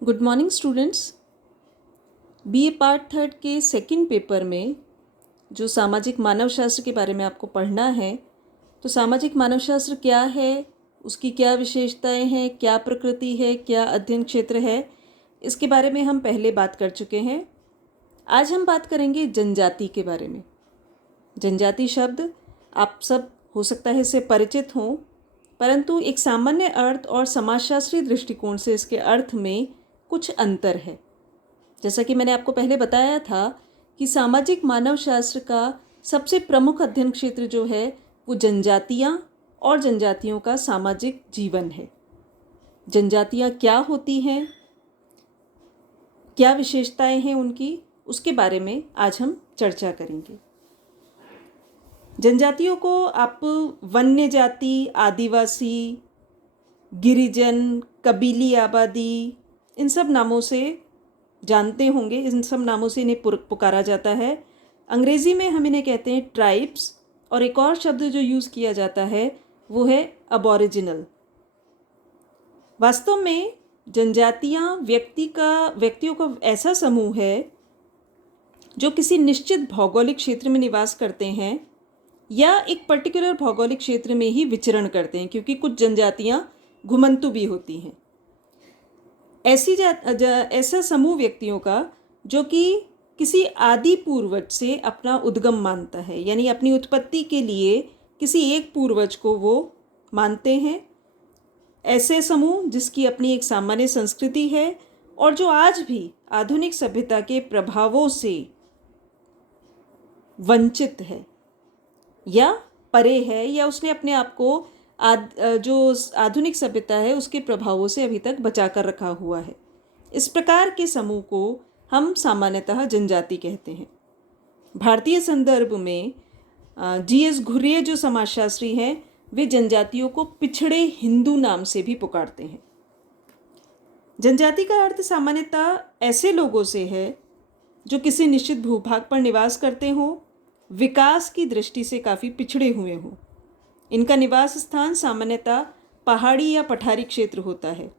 Good morning students. BA part third के second paper में जो सामाजिक मानव शास्त्र के बारे में आपको पढ़ना है, तो सामाजिक मानव शास्त्र क्या है, उसकी क्या विशेषताएं हैं, क्या प्रकृति है, क्या अध्ययन क्षेत्र है, इसके बारे में हम पहले बात कर चुके हैं। आज हम बात करेंगे जनजाति के बारे में। जनजाति शब्द आप सब हो सकता है इससे परिचित हों, परंतु एक सामान्य अर्थ और समाजशास्त्रीय दृष्टिकोण से इसके अर्थ में कुछ अंतर है। जैसा कि मैंने आपको पहले बताया था कि सामाजिक मानव शास्त्र का सबसे प्रमुख अध्ययन क्षेत्र जो है वो जनजातियाँ और जनजातियों का सामाजिक जीवन है। जनजातियाँ क्या होती हैं, क्या विशेषताएं हैं उनकी, उसके बारे में आज हम चर्चा करेंगे। जनजातियों को आप वन्य जाति, आदिवासी, गिरिजन, कबीली आबादी, इन सब नामों से जानते होंगे। इन सब नामों से इन्हें पुकारा जाता है। अंग्रेज़ी में हम इन्हें कहते हैं ट्राइब्स, और एक और शब्द जो यूज़ किया जाता है वो है अबॉरिजिनल। वास्तव में जनजातियाँ व्यक्तियों का ऐसा समूह है जो किसी निश्चित भौगोलिक क्षेत्र में निवास करते हैं या एक पर्टिकुलर भौगोलिक क्षेत्र में ही विचरण करते हैं, क्योंकि कुछ जनजातियाँ घुमंतु भी होती हैं। ऐसा समूह व्यक्तियों का जो कि किसी आदि पूर्वज से अपना उद्गम मानता है, यानी अपनी उत्पत्ति के लिए किसी एक पूर्वज को वो मानते हैं। ऐसे समूह जिसकी अपनी एक सामान्य संस्कृति है और जो आज भी आधुनिक सभ्यता के प्रभावों से वंचित है या परे है, या उसने अपने आप को जो आधुनिक सभ्यता है उसके प्रभावों से अभी तक बचा कर रखा हुआ है। इस प्रकार के समूह को हम सामान्यतः जनजाति कहते हैं। भारतीय संदर्भ में जी.एस. घुर्ये जो समाजशास्त्री हैं, वे जनजातियों को पिछड़े हिंदू नाम से भी पुकारते हैं। जनजाति का अर्थ सामान्यतः ऐसे लोगों से है जो किसी निश्चित भूभाग पर निवास करते हों, विकास की दृष्टि से काफ़ी पिछड़े हुए हों। इनका निवास स्थान सामान्यतः पहाड़ी या पठारी क्षेत्र होता है।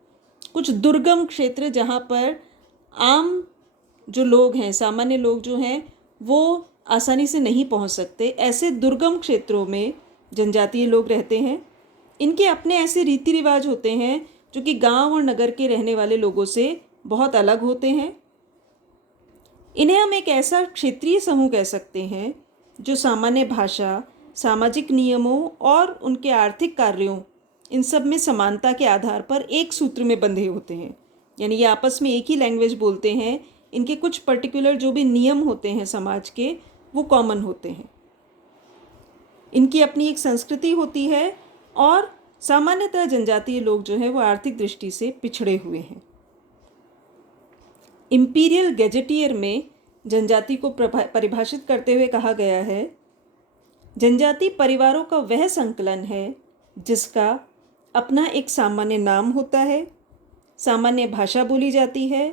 कुछ दुर्गम क्षेत्र जहाँ पर आम जो लोग हैं, सामान्य लोग जो हैं, वो आसानी से नहीं पहुँच सकते, ऐसे दुर्गम क्षेत्रों में जनजातीय लोग रहते हैं। इनके अपने ऐसे रीति रिवाज होते हैं जो कि गांव और नगर के रहने वाले लोगों से बहुत अलग होते हैं। इन्हें हम एक ऐसा क्षेत्रीय समूह कह सकते हैं जो सामान्य भाषा, सामाजिक नियमों और उनके आर्थिक कार्यों, इन सब में समानता के आधार पर एक सूत्र में बंधे होते हैं। यानी ये आपस में एक ही लैंग्वेज बोलते हैं। इनके कुछ पर्टिकुलर जो भी नियम होते हैं समाज के, वो कॉमन होते हैं। इनकी अपनी एक संस्कृति होती है और सामान्यतः जनजातीय लोग जो है वो आर्थिक दृष्टि से पिछड़े हुए हैं। इंपीरियल गैजेटियर में जनजाति को परिभाषित करते हुए कहा गया है, जनजाति परिवारों का वह संकलन है जिसका अपना एक सामान्य नाम होता है, सामान्य भाषा बोली जाती है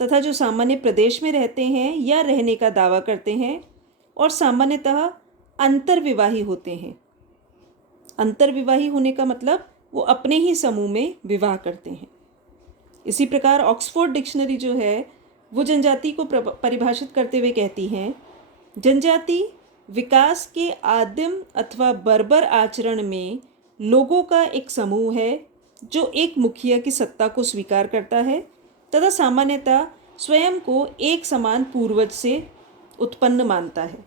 तथा जो सामान्य प्रदेश में रहते हैं या रहने का दावा करते हैं और सामान्यतः अंतर्विवाही होते हैं। अंतर्विवाही होने का मतलब वो अपने ही समूह में विवाह करते हैं। इसी प्रकार ऑक्सफोर्ड डिक्शनरी जो है वो जनजाति को परिभाषित करते हुए कहती हैं, जनजाति विकास के आदिम अथवा बर्बर आचरण में लोगों का एक समूह है जो एक मुखिया की सत्ता को स्वीकार करता है तथा सामान्यतः स्वयं को एक समान पूर्वज से उत्पन्न मानता है।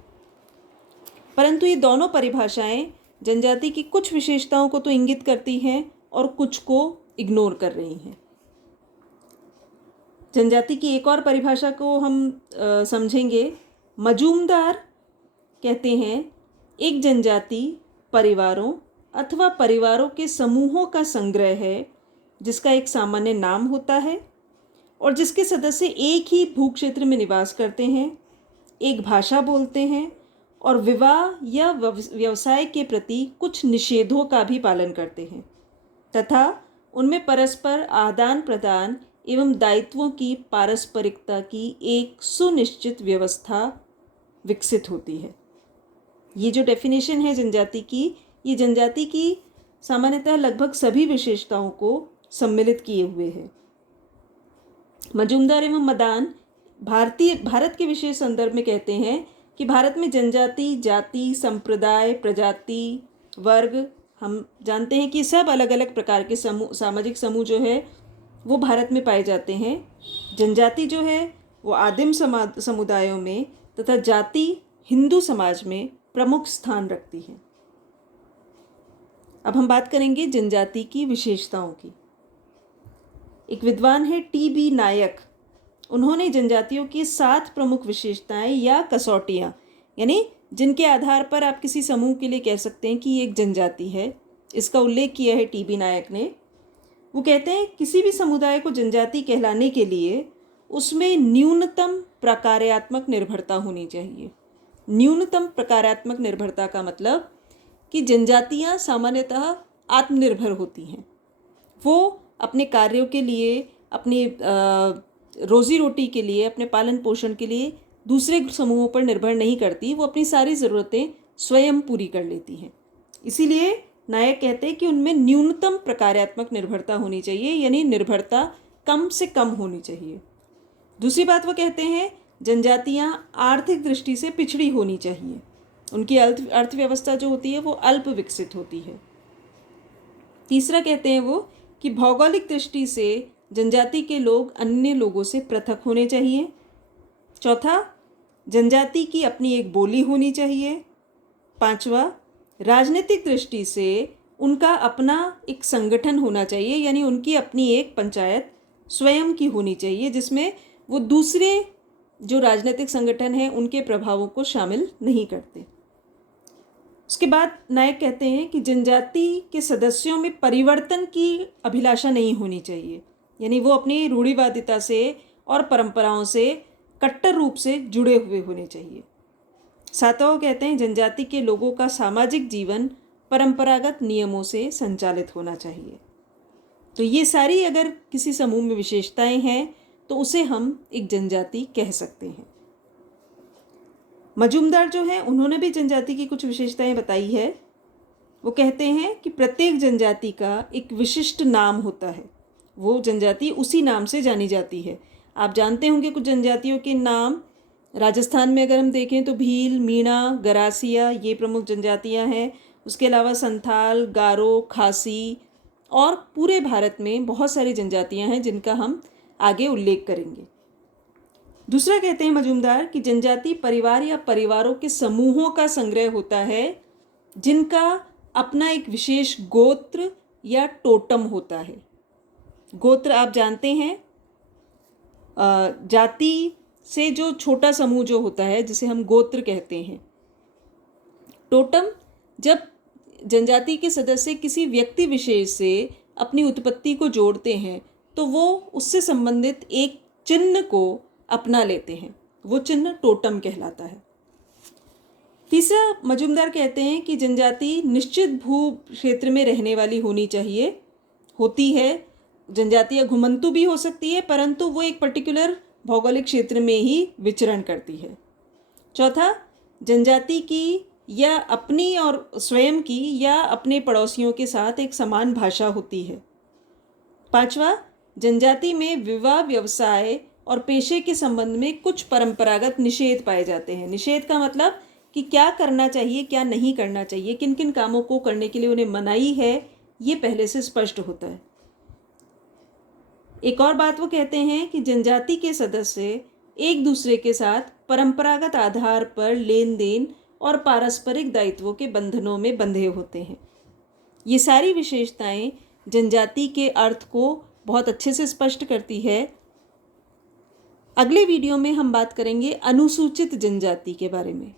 परंतु ये दोनों परिभाषाएं जनजाति की कुछ विशेषताओं को तो इंगित करती हैं और कुछ को इग्नोर कर रही हैं। जनजाति की एक और परिभाषा को हम समझेंगे। मजूमदार कहते हैं एक जनजाति परिवारों अथवा परिवारों के समूहों का संग्रह है जिसका एक सामान्य नाम होता है और जिसके सदस्य एक ही भूक्षेत्र में निवास करते हैं, एक भाषा बोलते हैं और विवाह या व्यवसाय के प्रति कुछ निषेधों का भी पालन करते हैं तथा उनमें परस्पर आदान प्रदान एवं दायित्वों की पारस्परिकता की एक सुनिश्चित व्यवस्था विकसित होती है। ये जो डेफिनेशन है जनजाति की, ये जनजाति की सामान्यतः लगभग सभी विशेषताओं को सम्मिलित किए हुए है। मजूमदार एवं मदान भारत के विशेष संदर्भ में कहते हैं कि भारत में जनजाति, जाति, संप्रदाय, प्रजाति, वर्ग, हम जानते हैं कि सब अलग अलग प्रकार के समूह, सामाजिक समूह जो है वो भारत में पाए जाते हैं। जनजाति जो है वो आदिम समुदायों में तथा जाति हिंदू समाज में प्रमुख स्थान रखती है। अब हम बात करेंगे जनजाति की विशेषताओं की। एक विद्वान है टी.बी. नायक। उन्होंने जनजातियों की 7 प्रमुख विशेषताएं या कसौटियां, यानी जिनके आधार पर आप किसी समूह के लिए कह सकते हैं कि ये एक जनजाति है, इसका उल्लेख किया है टी.बी. नायक ने। वो कहते हैं किसी भी समुदाय को जनजाति कहलाने के लिए उसमें न्यूनतम प्रकार्यात्मक निर्भरता होनी चाहिए। न्यूनतम प्रकार्यात्मक निर्भरता का मतलब कि जनजातियाँ सामान्यतः आत्मनिर्भर होती हैं। वो अपने कार्यों के लिए, अपनी रोजी रोटी के लिए, अपने पालन पोषण के लिए दूसरे समूहों पर निर्भर नहीं करती। वो अपनी सारी ज़रूरतें स्वयं पूरी कर लेती हैं। इसीलिए नायक कहते हैं कि उनमें न्यूनतम प्रकार्यात्मक निर्भरता होनी चाहिए, यानी निर्भरता कम से कम होनी चाहिए। दूसरी बात वो कहते हैं जनजातियाँ आर्थिक दृष्टि से पिछड़ी होनी चाहिए। उनकी अर्थव्यवस्था जो होती है वो अल्प विकसित होती है। तीसरा कहते हैं वो कि भौगोलिक दृष्टि से जनजाति के लोग अन्य लोगों से पृथक होने चाहिए। चौथा, जनजाति की अपनी एक बोली होनी चाहिए। पांचवा, राजनीतिक दृष्टि से उनका अपना एक संगठन होना चाहिए, यानी उनकी अपनी एक पंचायत स्वयं की होनी चाहिए, जिसमें वो दूसरे जो राजनीतिक संगठन हैं उनके प्रभावों को शामिल नहीं करते। उसके बाद नायक कहते हैं कि जनजाति के सदस्यों में परिवर्तन की अभिलाषा नहीं होनी चाहिए, यानी वो अपनी रूढ़िवादिता से और परंपराओं से कट्टर रूप से जुड़े हुए होने चाहिए। सातवां कहते हैं जनजाति के लोगों का सामाजिक जीवन परंपरागत नियमों से संचालित होना चाहिए। तो ये सारी अगर किसी समूह में विशेषताएं हैं तो उसे हम एक जनजाति कह सकते हैं। मजूमदार जो है उन्होंने भी जनजाति की कुछ विशेषताएं बताई है। वो कहते हैं कि प्रत्येक जनजाति का एक विशिष्ट नाम होता है, वो जनजाति उसी नाम से जानी जाती है। आप जानते होंगे कुछ जनजातियों के नाम, राजस्थान में अगर हम देखें तो भील, मीणा, गरासिया ये प्रमुख जनजातियां हैं। उसके अलावा संथाल, गारो, खासी और पूरे भारत में बहुत सारी जनजातियां हैं जिनका हम आगे उल्लेख करेंगे। दूसरा कहते हैं मजूमदार कि जनजाति परिवार या परिवारों के समूहों का संग्रह होता है जिनका अपना एक विशेष गोत्र या टोटम होता है। गोत्र आप जानते हैं, जाति से जो छोटा समूह जो होता है जिसे हम गोत्र कहते हैं। टोटम, जब जनजाति के सदस्य किसी व्यक्ति विशेष से अपनी उत्पत्ति को जोड़ते हैं तो वो उससे संबंधित एक चिन्ह को अपना लेते हैं, वो चिन्ह टोटम कहलाता है। तीसरा, मजूमदार कहते हैं कि जनजाति निश्चित भू क्षेत्र में रहने वाली होनी चाहिए, होती है। जनजातियाँ घुमंतु भी हो सकती है, परंतु वो एक पर्टिकुलर भौगोलिक क्षेत्र में ही विचरण करती है। चौथा, जनजाति की या अपनी और स्वयं की या अपने पड़ोसियों के साथ एक समान भाषा होती है। पांचवा, जनजाति में विवाह, व्यवसाय और पेशे के संबंध में कुछ परंपरागत निषेध पाए जाते हैं। निषेध का मतलब कि क्या करना चाहिए, क्या नहीं करना चाहिए, किन किन कामों को करने के लिए उन्हें मनाही है, ये पहले से स्पष्ट होता है। एक और बात वो कहते हैं कि जनजाति के सदस्य एक दूसरे के साथ परंपरागत आधार पर लेन देन और पारस्परिक दायित्वों के बंधनों में बंधे होते हैं। ये सारी विशेषताएं जनजाति के अर्थ को बहुत अच्छे से स्पष्ट करती है। अगले वीडियो में हम बात करेंगे अनुसूचित जनजाति के बारे में।